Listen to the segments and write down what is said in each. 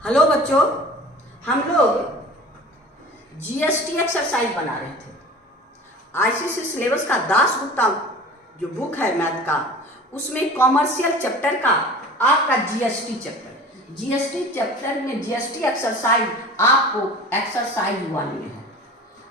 Hello बच्चों, हम लोग जीएसटी एक्सरसाइज बना रहे थे। आईसीएसई सिलेबस का दास गुप्ता जो बुक है मैथ का, उसमें कॉमर्शियल चैप्टर का आपका जीएसटी चैप्टर में जीएसटी एक्सरसाइज आपको एक्सरसाइज 1 में है।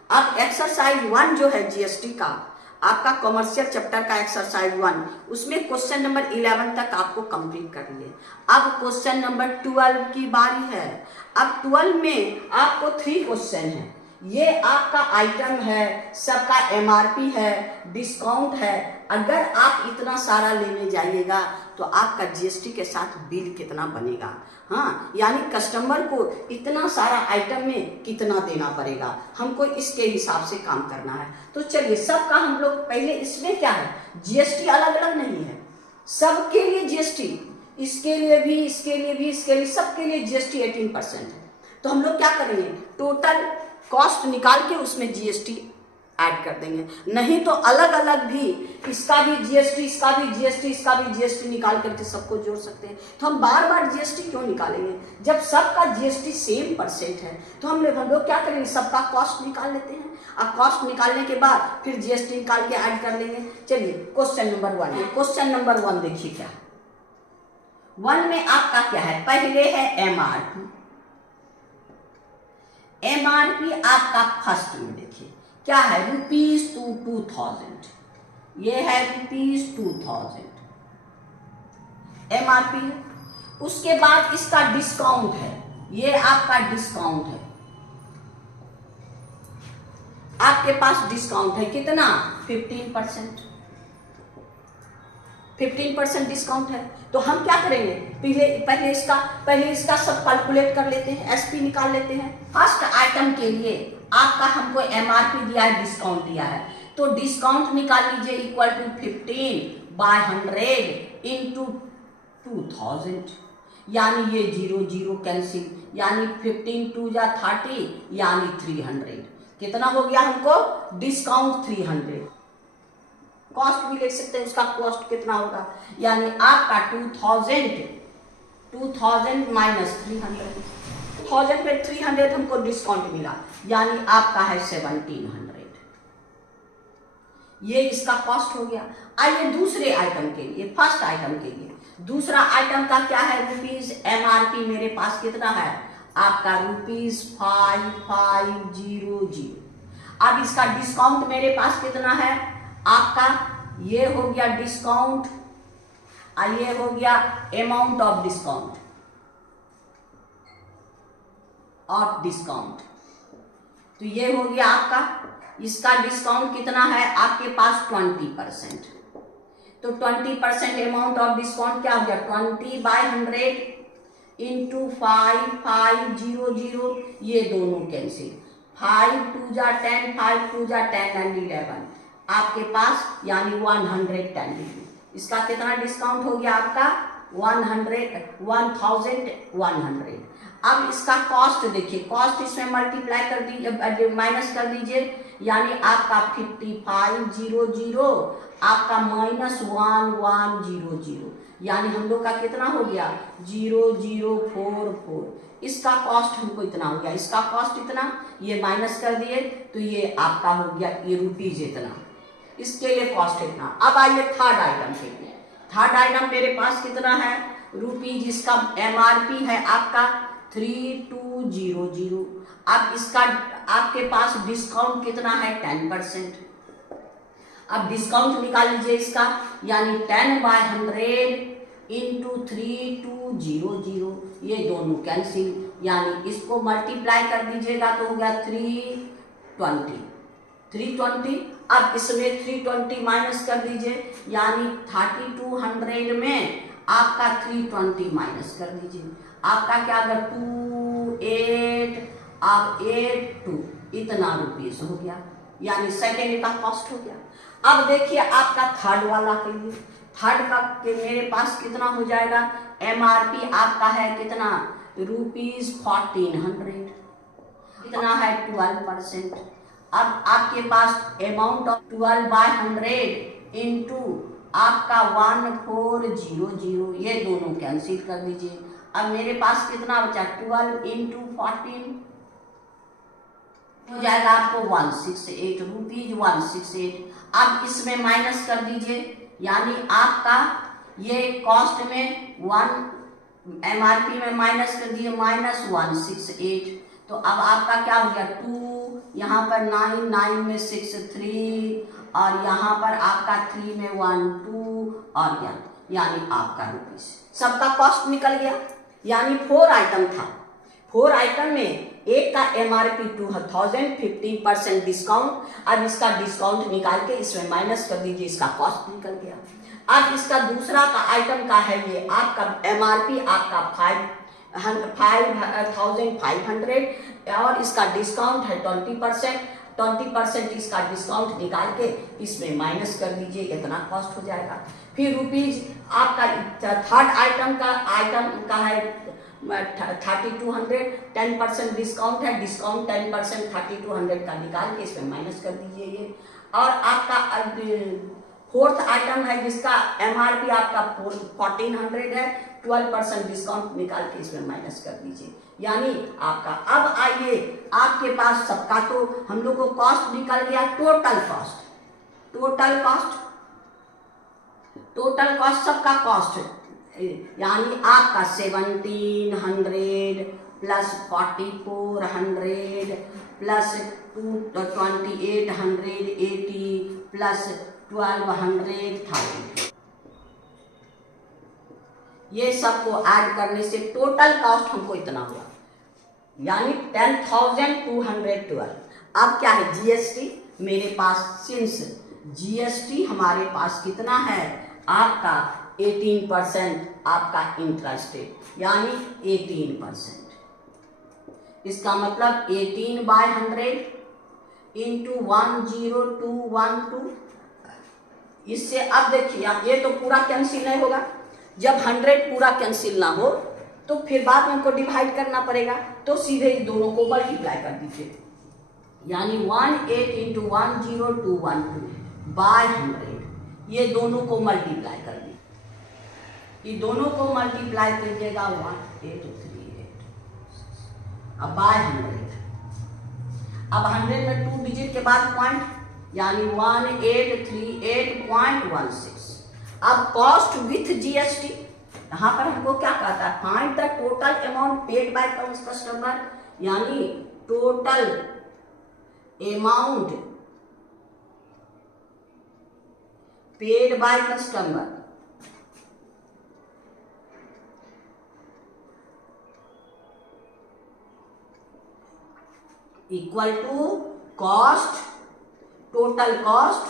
अब एक्सरसाइज 1 जो है जीएसटी का आपका कॉमर्शियल चैप्टर का एक्सरसाइज 1, उसमें क्वेश्चन नंबर 11 तक आपको कंप्लीट कर लिए। अब क्वेश्चन नंबर 12 की बारी है। अब 12 में आपको 3 क्वेश्चन हैं। ये आपका आइटम है, सबका एमआरपी है, डिस्काउंट है। अगर आप इतना सारा लेने जाइएगा तो आपका जीएसटी के साथ बिल कितना बनेगा। हाँ, यानी कस्टमर को इतना सारा आइटम में कितना देना पड़ेगा, हमको इसके हिसाब से काम करना है। तो चलिए, सबका हम लोग पहले, इसमें क्या है, जीएसटी अलग अलग नहीं है, सबके लिए जीएसटी, इसके लिए भी, इसके लिए भी, इसके लिए, सबके लिए जीएसटी 18% है। तो हम लोग क्या करेंगे, टोटल कॉस्ट निकाल के उसमें जीएसटी ऐड कर देंगे। नहीं तो अलग अलग भी, इसका भी जीएसटी, इसका भी जीएसटी, इसका भी जीएसटी निकाल करके सबको जोड़ सकते हैं। तो हम बार बार जीएसटी क्यों निकालेंगे जब सबका जीएसटी सेम परसेंट है। तो हम लोग क्या करेंगे, सबका कॉस्ट निकाल लेते हैं। अब कॉस्ट निकालने के बाद फिर जीएसटी निकाल के ऐड कर लेंगे। चलिए, क्वेश्चन नंबर 1, क्वेश्चन नंबर 1 देखिए क्या 1 में आपका क्या है, पहले है एमआरपी। एमआरपी आपका फर्स्ट में देखिए क्या है, ₹2000। ये है ₹2000 एमआरपी। उसके बाद इसका डिस्काउंट है, ये आपका डिस्काउंट है, आपके पास डिस्काउंट है कितना, 15%। 15% डिस्काउंट है। तो हम क्या करेंगे, पहले इसका सब कैलकुलेट कर लेते हैं, एसपी निकाल लेते हैं। फर्स्ट आइटम के लिए आपका हमको एमआरपी दिया है, डिस्काउंट दिया है, तो डिस्काउंट निकाल लीजिए, इक्वल टू 15/100 इंटू 2000, यानी ये 0 0 कैंसिल, यानी 15 2 जा 30, यानी 300। कितना हो गया हमको, डिस्काउंट 300। कॉस्ट भी लिख सकते हैं, उसका कॉस्ट कितना होगा, यानी आपका 2000 माइनस 300, 1000 में 300 हमको डिस्काउंट मिला, यानी आपका है 1700। ये इसका कॉस्ट हो गया। आइए दूसरे आइटम के लिए, फर्स्ट आइटम के लिए दूसरा आइटम का क्या है, रुपीज एमआरपी मेरे पास कितना है, आपका ₹5500। अब इसका डिस्काउंट मेरे पास कितना है, आपका ये हो गया डिस्काउंट, और ये हो गया अमाउंट ऑफ डिस्काउंट, तो ये हो गया आपका, इसका डिस्काउंट कितना है आपके पास, 20%। तो 20% अमाउंट ऑफ डिस्काउंट क्या हो गया, 20/100 इंटू 5500, ये दोनों कैंसिल, 5 2 जा 10, 5 2 जा 10 and 11 आपके पास, यानी 110। इसका कितना डिस्काउंट हो गया आपका, 1100। अब इसका कॉस्ट देखिए, कॉस्ट इसमें मल्टीप्लाई कर दीजिए, माइनस कर दीजिए, यानी आपका 5500 आपका माइनस 1100, यानी हम लोग का कितना हो गया, 0044। इसका कॉस्ट हमको इतना हो गया, इसका कॉस्ट इतना, ये माइनस कर दिए तो ये आपका हो गया, ये रुपीज इतना, इसके लिए कॉस्ट इतना। अब आइए थर्ड आइटम के लिए। थर्ड आइटम मेरे पास कितना है, रुपीज, इसका एमआरपी है आपका 3200। अब इसका आपके पास डिस्काउंट कितना है, 10%। अब डिस्काउंट निकाल लीजिए इसका, यानी 10/100 इंटू 3200, ये दोनों कैंसिल, यानी इसको मल्टीप्लाई कर दीजिएगा तो हो गया 320। अब इसमें 320 माइनस कर दीजिए, यानी 3200 में आपका 320 माइनस कर दीजिए, आपका क्या अगर 28, अब 82, इतना रुपीज हो गया, यानी सेकेंड का कॉस्ट हो गया। अब देखिए आपका थर्ड वाला के लिए, थर्ड का के मेरे पास कितना हो जाएगा, एमआरपी आपका है कितना, ₹1400, कितना है 12%। अब आपके पास अमाउंट ऑफ 12/100 इंटू आपका 1400, ये दोनों कैंसिल कर दीजिए, अब मेरे पास कितना बचा, 12 इंटू 14 हो जाएगा आपको 168 रुपीज 168। अब इसमें माइनस कर दीजिए, यानी आपका ये कॉस्ट में 1 एमआरपी में माइनस कर दिए माइनस 168। तो अब आपका क्या हो गया, 2 यहाँ पर 9, 9 में 6 3 और यहाँ पर आपका 3 में 1 2 और यानी आपका रुपीज सबका कॉस्ट निकल गया। यानी 4 आइटम था, 4 आइटम में एक का एमआरपी 2000 15% डिस्काउंट। अब इसका डिस्काउंट निकाल के इसमें माइनस कर दीजिए, इसका कॉस्ट निकल गया। अब इसका दूसरा का आइटम का है ये आपका एमआरपी आपका 5500 और इसका डिस्काउंट है 20% इसका डिस्काउंट निकाल के इसमें माइनस कर दीजिए, इतना कॉस्ट हो जाएगा। फिर रुपीज आपका थर्ड आइटम का है 3200 10% डिस्काउंट है, डिस्काउंट 10% 3200 का निकाल के इसमें माइनस कर दीजिए ये। और आपका फोर्थ आइटम है जिसका एमआरपी आपका 1400 है, 12% डिस्काउंट निकाल के इसमें माइनस कर दीजिए, यानी आपका। अब आइए आपके पास सबका तो हम लोग को कॉस्ट निकल गया, टोटल कॉस्ट सबका कॉस्ट, यानी आपका 1700 प्लस 4400 प्लस 2880 प्लस 1200 ये सबको ऐड करने से टोटल कॉस्ट हमको इतना हुआ, यानी 10,212। अब क्या है, जीएसटी मेरे पास, सिंस जीएसटी हमारे पास कितना है आपका 18% आपका इंटरेस्ट है, यानी 18%। इसका मतलब 18/100 इंटू 10212। इससे अब देखिए ये तो पूरा कैंसिल नहीं होगा, जब 100 पूरा कैंसिल ना हो तो फिर बाद में हमको डिवाइड करना पड़ेगा, तो सीधे इन दोनों को मल्टीप्लाई कर दीजिए, यानी 18 इंटू 10212/100 ये दोनों को मल्टीप्लाई कर दीजिए। ये दोनों को मल्टीप्लाई कीजिएगा 1838 अब बाय 100। अब 100 में 2 डिजिट के बाद पॉइंट, यानी 1838.16। अब कॉस्ट विथ जीएसटी, यहाँ पर हमको क्या कहता है, find the total amount paid by customer, यानी total amount paid by customer equal to cost, total cost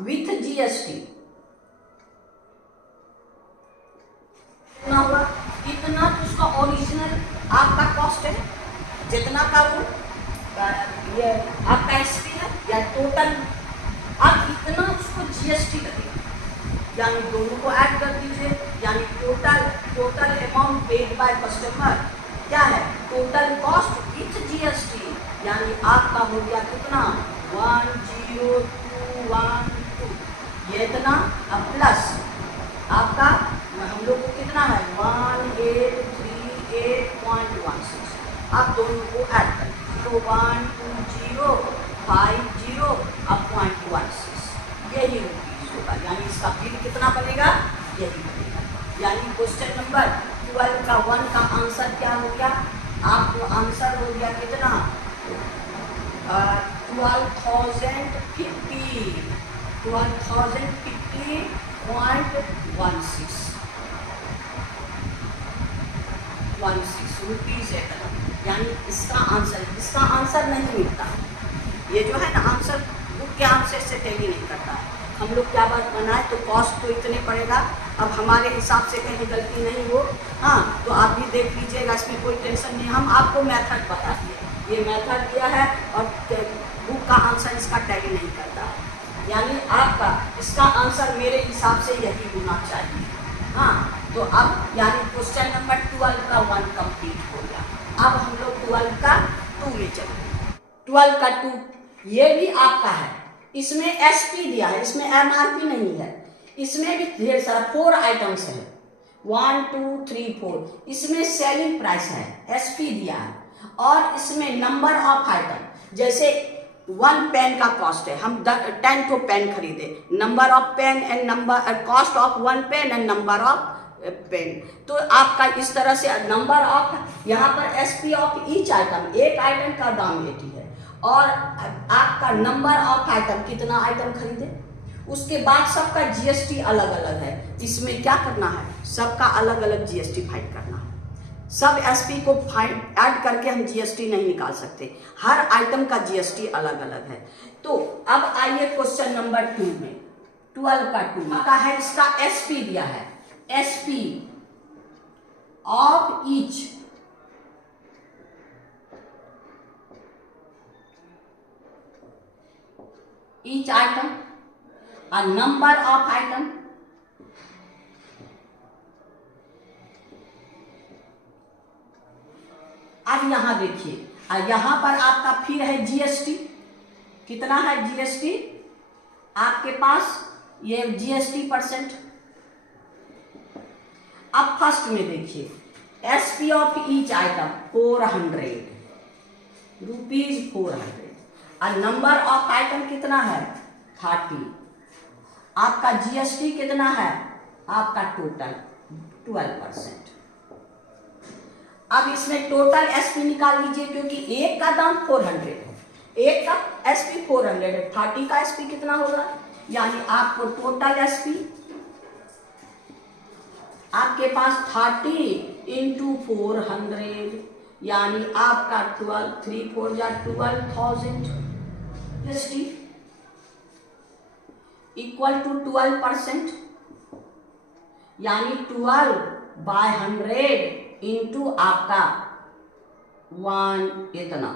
with GST. हुआ इतना उसका ओरिजिनल आपका कॉस्ट है, जितना का वो ये आपका एसपी है या टोटल, अब इतना उसको जीएसटी लगेगा, यानी दोनों को ऐड कर दीजिए, यानी total amount paid by customer क्या है, टोटल कॉस्ट विथ जीएसटी, यानी आपका हो गया कितना 10212 ये इतना। अब प्लस आपका हम लोग को कितना है 1838.16। अब दोनों को ऐड कर 012050 अब 0.16 यही रुपीज होगा, यानी इसका बिल कितना बनेगा, यही बनेगा। यानी क्वेश्चन नंबर 12 का 1 का आंसर क्या हो गया, आपको आंसर हो गया कितना 1250.16 रुपीज है, यानी इसका आंसर नहीं मिलता। ये जो है ना आंसर बुक के आंसर से टैली नहीं करता है। हम लोग क्या बात बनाए तो कॉस्ट तो इतने पड़ेगा, अब हमारे हिसाब से कहीं गलती नहीं हो, हाँ तो आप भी देख लीजिएगा, इसमें कोई टेंशन नहीं। हम आपको मेथड बता दिए, ये मेथड दिया है और बुक का आंसर इसका टैली नहीं करता है, यानी आपका इसका आंसर मेरे हिसाब से यही होना चाहिए। हाँ तो अब यानी क्वेश्चन नंबर 12 का 1 कंप्लीट हो गया। अब हम लोग 12 का 2 ले चलेंगे। 12 का 2 ये भी आपका है, इसमें एसपी दिया है, इसमें एमआरपी नहीं है। इसमें भी ढेर सारा 4 आइटम्स है, 1 2 3 4। इसमें सेलिंग प्राइस है, एसपी दिया है, और इसमें नंबर ऑफ आइटम, जैसे 1 पेन का कॉस्ट है, हम 10 को पेन खरीदे, number of pen and number cost of 1 pen and number of pen. तो आपका इस तरह से नंबर ऑफ, यहाँ पर एसपी ऑफ ईच आइटम, एक आइटम का दाम 80 है, और आपका नंबर ऑफ आइटम, कितना आइटम खरीदे। उसके बाद सबका जीएसटी अलग अलग है। इसमें क्या करना है, सबका अलग अलग जीएसटी फाइंड करना है। सब एसपी को फाइंड ऐड करके हम जीएसटी नहीं निकाल सकते, हर आइटम का जीएसटी अलग अलग है। तो अब आइए क्वेश्चन नंबर 2 में, 12 का 2 का है, इसका एसपी दिया है, SP of each item, a number of item, अब यहां देखिए, यहां पर आपका फिर है जीएसटी, कितना है जीएसटी आपके पास, ये जीएसटी %। अब फर्स्ट में देखिए, SP of each item 400 rupees 400, और नंबर ऑफ आइटम कितना है 30। आपका जीएसटी कितना है, आपका टोटल 12%। अब इसमें टोटल एसपी निकाल लीजिए, क्योंकि एक का दाम 400 है, एक का एसपी 400 है, 30 का एसपी कितना होगा, यानी आपको टोटल एसपी आपके पास 30 इंटू 400, यानी आपका 12 3 4 जा 12,000 जीएसटी इक्वल टू 12%, यानी 12/100 इंटू आपका 1 इतना,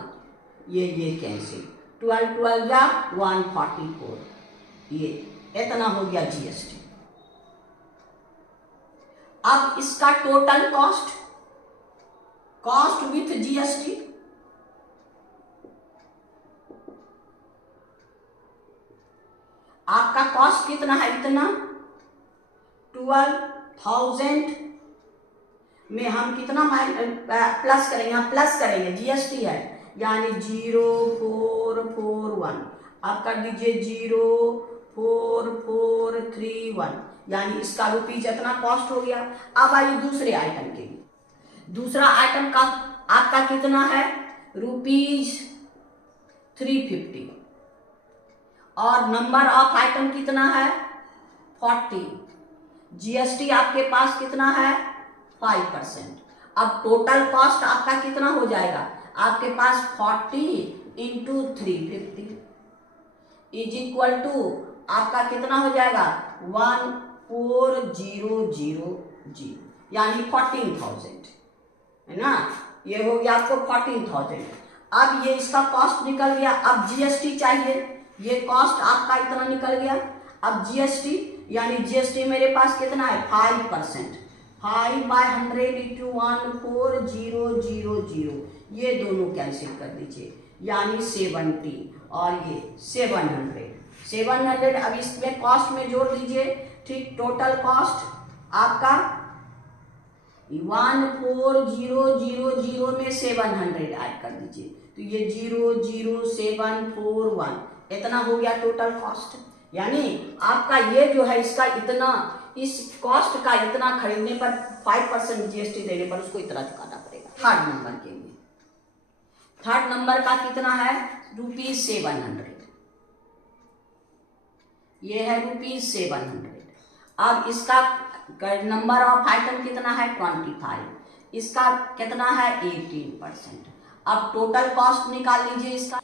ये कैंसिल, 12 12 या 144, ये इतना हो गया जीएसटी। अब इसका total cost, cost with GST, आपका कॉस्ट कितना है, इतना 12,000 में हम कितना प्लस करेंगे, प्लस करेंगे, जीएसटी है, यानी 0441, आप कर दीजिए 04431, यानी इसका रुपीज इतना कॉस्ट हो गया। अब आइए दूसरे आइटम के लिए, दूसरा आइटम का आपका कितना है, ₹350, और नंबर ऑफ आइटम कितना है 40, जीएसटी आपके पास कितना है 5%। अब टोटल कॉस्ट आपका कितना हो जाएगा, आपके पास 40 इंटू 350 इज इक्वल टू आपका कितना हो जाएगा 14,000, यानी 14,000 है ना, ये हो गया आपको 14,000। अब ये इसका कॉस्ट निकल गया, अब जीएसटी चाहिए, ये कॉस्ट आपका इतना निकल गया। अब जीएसटी, यानी जीएसटी मेरे पास कितना है 5%, 5/100 इंटू 14,000, ये दोनों कैंसिल कर दीजिए, यानी 70 और ये 700। अब इसमें कॉस्ट में जोड़ दीजिए, ठीक, टोटल कॉस्ट आपका 14,000 में 700 ऐड कर दीजिए, तो ये 00741 इतना हो गया टोटल कॉस्ट। यानी आपका ये जो है इसका इतना, इस कॉस्ट का इतना खरीदने पर 5% जीएसटी देने पर उसको इतना चुकाना पड़ेगा। थर्ड नंबर के लिए, थर्ड नंबर का कितना है ₹700, ये है ₹700। अब इसका नंबर ऑफ आइटम कितना है 25, इसका कितना है 18%। अब टोटल कॉस्ट निकाल लीजिए इसका,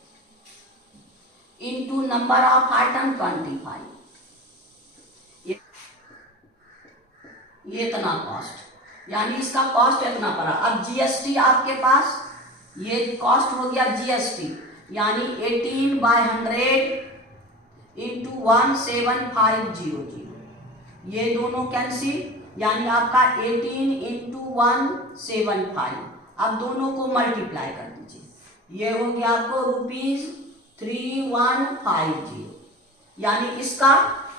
इंटू नंबर ऑफ आइटम 25, ये इतना कॉस्ट, यानी इसका कॉस्ट इतना पड़ा। अब जीएसटी आपके पास, ये कॉस्ट हो गया जीएसटी, यानी 18/100 इंटू 17500, ये दोनों कैंसिल, यानी आपका 18 इंटू 175। अब दोनों को मल्टीप्लाई कर दीजिए, ये हो गया आपको ₹3150, यानी इसका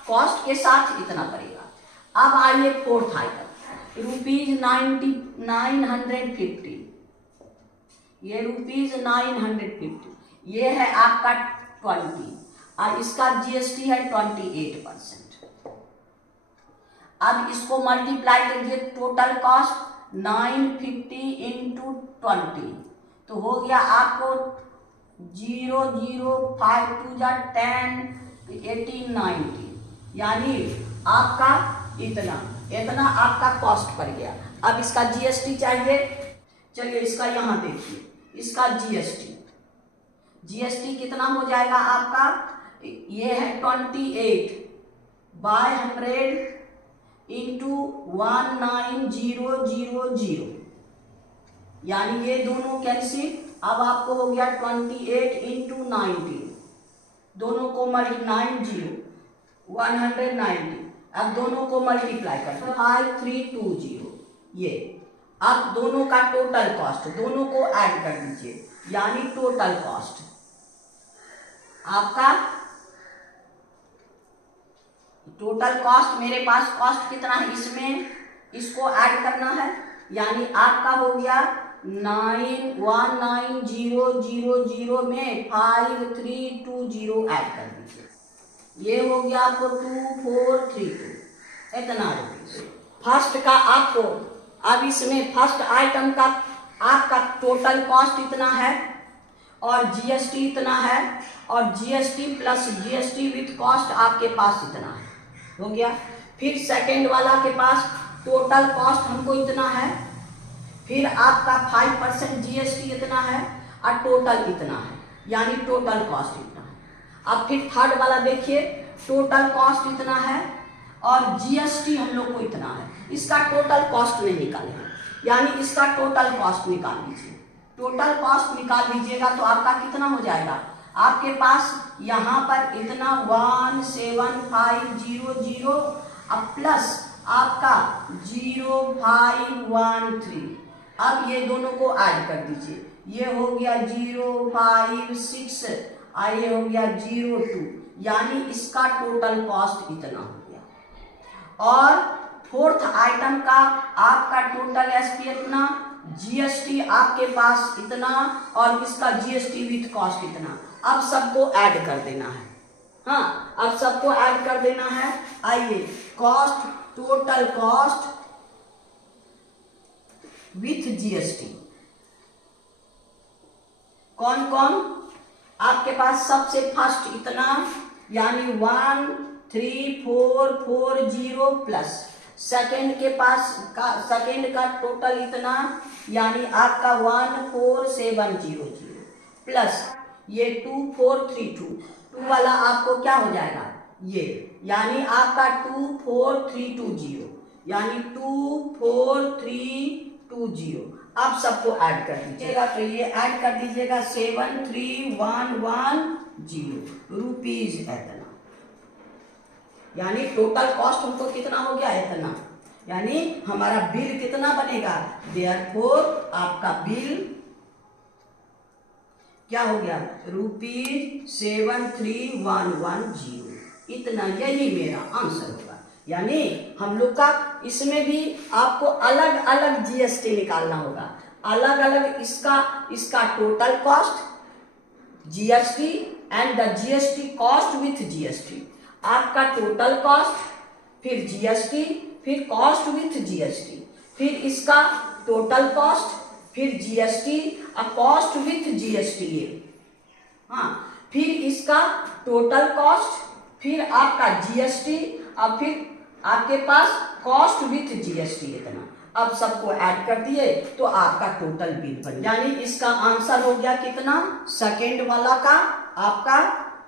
कॉस्ट के साथ इतना पड़ेगा। अब आइए फोर्थ आइटम, ₹950, ये ₹950, ये है आपका 20 और इसका GST है 28%। अब इसको मल्टीप्लाई करिए, टोटल कॉस्ट 950 इंटू 20 तो हो गया आपको 005 जा 10 18 90, यानी आपका इतना आपका कॉस्ट पड़ गया। अब इसका GST चाहिए, चलिए इसका यहाँ देखिए, इसका GST कितना हो जाएगा आपका, ये है 28/100 इंटू 19000, यानी ये दोनों कैंसिल। अब आपको हो गया 28 इंटू 90, दोनों को 190, अब दोनों को मल्टीप्लाई कर 5320, ये अब दोनों का टोटल कॉस्ट, दोनों को ऐड कर दीजिए, यानी टोटल कॉस्ट आपका, टोटल कॉस्ट मेरे पास कॉस्ट कितना है, इसमें इसको ऐड करना है, यानी आपका हो गया 19000 में 5320 ऐड कर दीजिए, ये हो गया आपको 2432, इतना रुपीज। फर्स्ट का आपको, अब इसमें फर्स्ट आइटम का आपका टोटल कॉस्ट इतना है और GST इतना है और GST plus GST with cost आपके पास इतना है, हो गया। फिर सेकंड वाला के पास टोटल कॉस्ट हमको इतना है, फिर आपका 5% GST इतना है और टोटल इतना है, यानी टोटल कॉस्ट इतना है। अब फिर थर्ड वाला देखिए, टोटल कॉस्ट इतना है और GST हम लोग को इतना है, इसका टोटल कॉस्ट नहीं निकालेंगे, यानी इसका टोटल कॉस्ट निकाल लीजिए। टोटल कॉस्ट निकाल लीजिएगा तो आपका कितना हो जाएगा, आपके पास यहाँ पर इतना 17500 अब प्लस आपका 0513, अब ये दोनों को ऐड कर दीजिए, ये हो गया 056 और ये हो गया 02, यानी इसका टोटल कॉस्ट इतना हो गया। और फोर्थ आइटम का आपका टोटल एसपी इतना, GST आपके पास इतना और इसका GST विथ कॉस्ट इतना। अब सबको ऐड कर देना है, हाँ अब सबको ऐड कर देना है। आइए cost, total cost with GST कौन कौन आपके पास, सबसे फर्स्ट इतना यानी 13440 प्लस सेकंड के पास का, सेकंड का टोटल इतना यानी आपका 14700 प्लस ये 2432, 2 वाला आपको क्या हो जाएगा ये, यानी आपका 24320, यानी 24320। अब सबको ऐड कर दीजिएगा, तो ये ऐड कर दीजिएगा 73110 रुपीज इतना, यानी टोटल कॉस्ट हमको कितना हो गया इतना, यानी हमारा बिल कितना बनेगा, देयरफॉर आपका बिल क्या हो गया ₹73110, इतना, यही मेरा आंसर होगा। यानी हम लोग का इसमें भी आपको अलग अलग GST निकालना होगा, अलग अलग इसका total cost GST and the GST cost with GST, आपका टोटल कॉस्ट फिर GST फिर कॉस्ट विथ GST, फिर इसका टोटल कॉस्ट फिर GST और कॉस्ट विथ GST, हाँ फिर इसका टोटल कॉस्ट फिर आपका GST और फिर आपके पास कॉस्ट विथ GST इतना। अब सबको ऐड कर दिए तो आपका टोटल बिल बन, यानी इसका आंसर हो गया कितना, सेकेंड वाला का आपका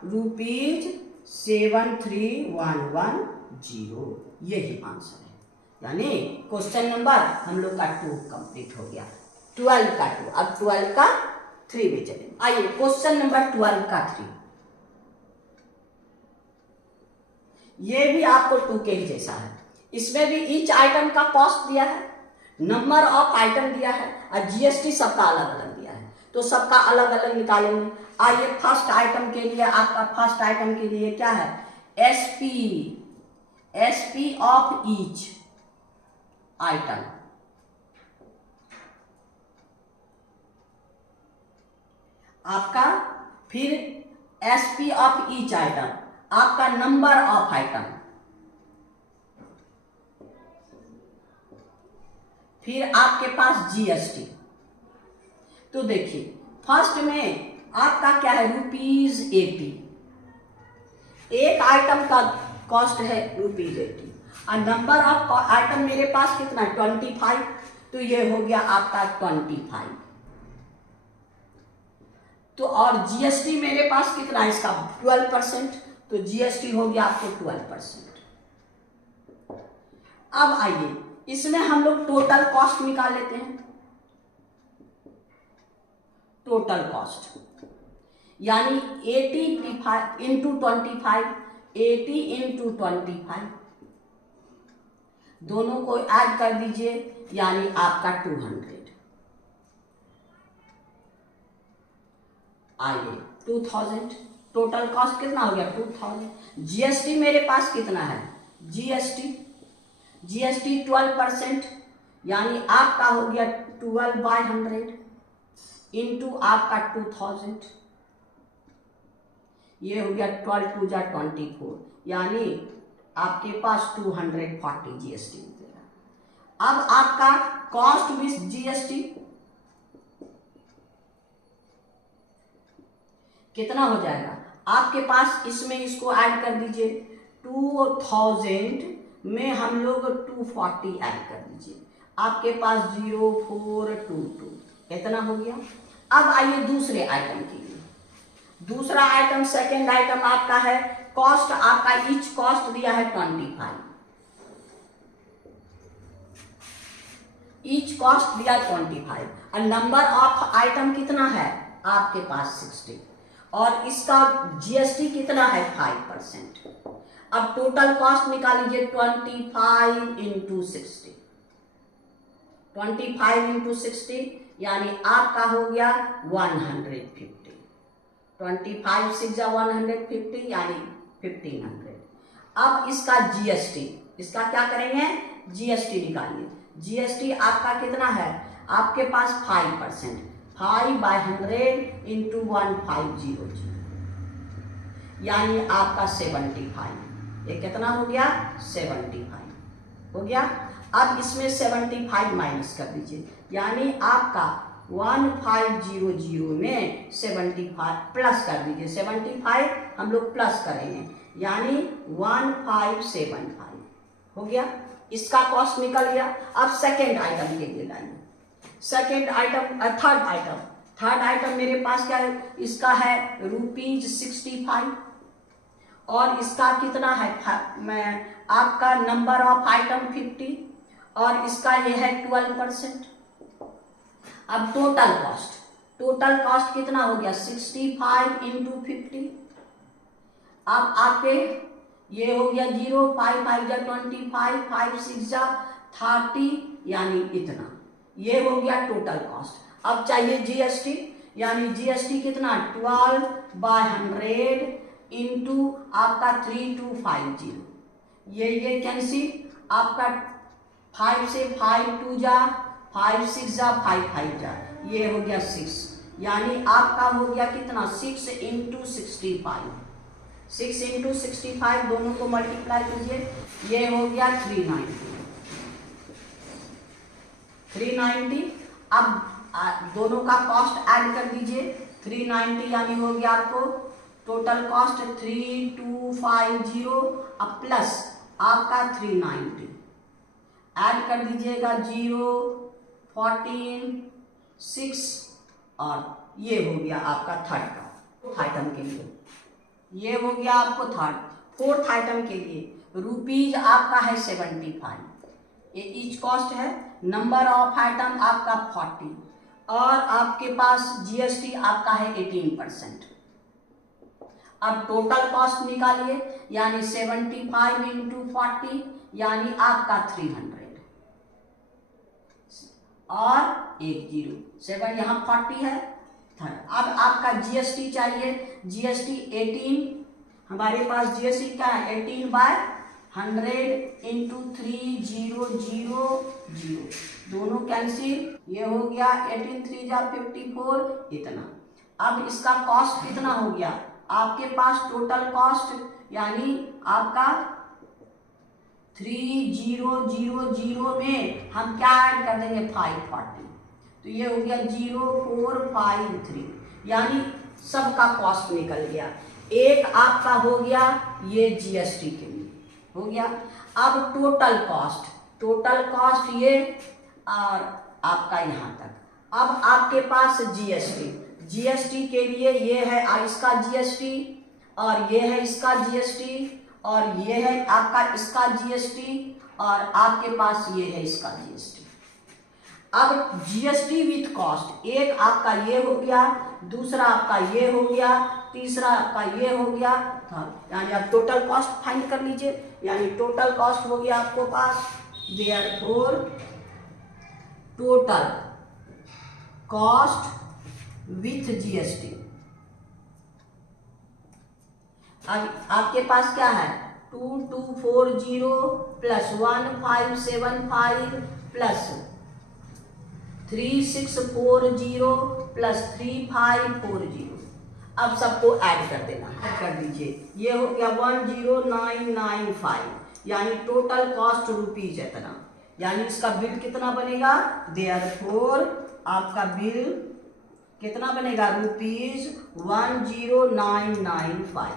₹73110, यही आंसर है। यानी क्वेश्चन नंबर हम लोग का 2 कंप्लीट हो गया, 12 का 2। अब 12 का 3 में चले, आइए क्वेश्चन नंबर 12 का 3, ये भी आपको 2K जैसा है, इसमें भी ईच आइटम का कॉस्ट दिया है, नंबर ऑफ आइटम दिया है और GST सबका अलग अलग दिया है, तो सबका अलग अलग निकालेंगे। आइए फर्स्ट आइटम के लिए, आपका फर्स्ट आइटम के लिए क्या है, SP SP of each item, आपका फिर एसपी ऑफ ईच आइटम, आपका नंबर ऑफ आइटम, फिर आपके पास जीएसटी। तो देखिए फर्स्ट में आपका क्या है, ₹80। एक आइटम का कॉस्ट है ₹80 और नंबर ऑफ आइटम मेरे पास कितना है 25, तो ये हो गया आपका 25। तो और जीएसटी मेरे पास कितना है इसका 12%, तो जीएसटी हो गया आपको 12%। अब आइए इसमें हम लोग टोटल कॉस्ट निकाल लेते हैं। टोटल कॉस्ट यानी 80 इंटू 25, 80 इंटू 25, दोनों को ऐड कर दीजिए यानी आपका 200। आइए 2000, टोटल कॉस्ट कितना हो गया 2000। जीएसटी मेरे पास कितना है, जीएसटी 12% यानी आपका हो गया 12/100 इंटू आपका 2000, ये हो गया 12 2 24 यानी आपके पास 240 जीएसटी मिलेगा। अब आपका कॉस्ट विथ जीएसटी कितना हो जाएगा आपके पास, इसमें इसको ऐड कर दीजिए 2000 में हम लोग 240 ऐड कर दीजिए, आपके पास 0422 कितना हो गया। अब आइए दूसरे आइटम के लिए। दूसरा आइटम सेकेंड आइटम आपका है कॉस्ट, आपका ईच कॉस्ट दिया है 25, ईच कॉस्ट दिया 25 और नंबर ऑफ आइटम कितना है आपके पास 60 और इसका जीएसटी कितना है 5%। अब टोटल कॉस्ट निकालिए 25 इंटू 60, 25 इंटू 60 यानी आपका हो गया 150, 25 6 150 यानी 1500। अब इसका जीएसटी, इसका क्या करेंगे जीएसटी निकालिए। जीएसटी आपका कितना है आपके पास 5%, 5/100 इंटू 1500 यानी आपका 75। ये कितना हो गया 75 हो गया। अब इसमें 75 माइनस कर दीजिए यानी आपका 1500 में 75 प्लस कर दीजिए, 75 हम लोग प्लस करेंगे यानी 1575 हो गया। इसका कॉस्ट निकल गया। अब सेकेंड आइटम के लिए लाइए। सेकेंड आइटम थर्ड आइटम मेरे पास क्या है, इसका है ₹65 और इसका कितना है मैं आपका नंबर ऑफ आइटम 50 और इसका ये है 12%। अब टोटल कॉस्ट कितना हो गया 65 इंटू 50। अब आपके ये हो गया 0, 5 5 25, 5 6 30 यानी इतना, ये हो गया टोटल कॉस्ट। अब चाहिए जीएसटी यानी जीएसटी कितना 12/100 इंटू आपका 3250, ये कैंसिल, आपका 5 से 5 2 5 6 5 5 ये हो गया 6 यानी आपका हो गया कितना 6 इंटू 65, 6 इंटू 65 दोनों को मल्टीप्लाई कीजिए, ये हो गया 390। अब दोनों का कॉस्ट ऐड कर दीजिए 390 यानी हो गया आपको टोटल कॉस्ट 3250 अब प्लस आपका 390 ऐड कर दीजिएगा 0 14 6 और ये हो गया आपका थर्ड का आइटम के लिए, ये हो गया आपको फोर्थ आइटम के लिए रुपीज आपका है 75, ये ईच कॉस्ट है, नंबर ऑफ आइटम आपका 40 और आपके पास जीएसटी आपका है 18%। अब टोटल कॉस्ट निकालिए यानी 75 इंटू 40 यानी आपका 300 और 7 यहाँ 40 है। अब आपका जीएसटी चाहिए, जीएसटी 18 हमारे पास जीएसटी क्या है 18/100 100 इंटू 3 0 0 0, दोनों कैंसिल, ये हो गया 18 3 जा 54 इतना। अब इसका कॉस्ट कितना हो गया आपके पास, टोटल कॉस्ट यानी आपका 3000 में हम क्या ऐड कर देंगे 540, तो ये हो गया 0453, यानी सबका कॉस्ट निकल गया। एक आपका हो गया ये जीएसटी के लिए हो गया। अब टोटल कॉस्ट ये और आपका यहाँ तक। अब आपके पास जीएसटी के लिए ये है इसका जीएसटी, और ये है इसका जीएसटी, और ये है आपका इसका जीएसटी, और आपके पास ये है इसका जीएसटी। अब जीएसटी विथ कॉस्ट, एक आपका ये हो गया, दूसरा आपका ये हो गया, तीसरा आपका ये हो गया, यानी आप टोटल कॉस्ट फाइंड कर लीजिए। यानी टोटल कॉस्ट हो गया आपको पास, therefore total cost with GST. अब आपके पास क्या है 2240 प्लस 1575 प्लस 3640 प्लस 3540। अब सबको ऐड कर देना, कर दीजिए, ये हो गया 10995, यानी टोटल कॉस्ट रुपीज इतना, यानी इसका बिल कितना बनेगा, देयरफॉर आपका बिल कितना बनेगा रुपीज 10995।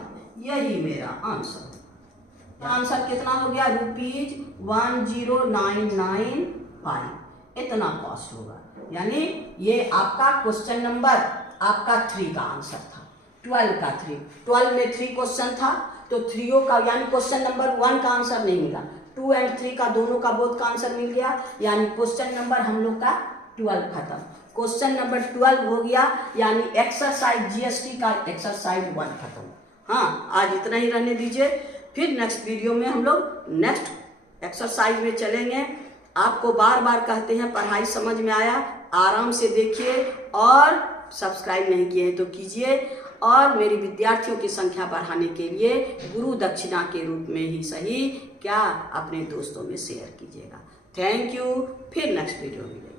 यही मेरा आंसर कितना हो गया रुपीज 10995, इतना कॉस्ट होगा। यानी ये आपका क्वेश्चन नंबर आपका 3 का आंसर था, 12 का 3, 12 में 3 क्वेश्चन था, तो 3 का यानी क्वेश्चन नंबर 1 का आंसर नहीं मिला, 2 और 3 का दोनों का बोथ का आंसर मिल गया, यानी क्वेश्चन नंबर हम लोग का 12 खत्म। क्वेश्चन नंबर 12 हो गया, यानी एक्सरसाइज जीएसटी का एक्सरसाइज 1 खत्म। हाँ, आज इतना ही रहने दीजिए, फिर नेक्स्ट वीडियो में हम लोग नेक्स्ट एक्सरसाइज में चलेंगे। आपको बार बार कहते हैं पढ़ाई समझ में आया, आराम से देखिए, और सब्सक्राइब नहीं किए हैं तो कीजिए, और मेरी विद्यार्थियों की संख्या बढ़ाने के लिए गुरु दक्षिणा के रूप में ही सही क्या अपने दोस्तों में शेयर कीजिएगा। थैंक यू, फिर नेक्स्ट वीडियो में।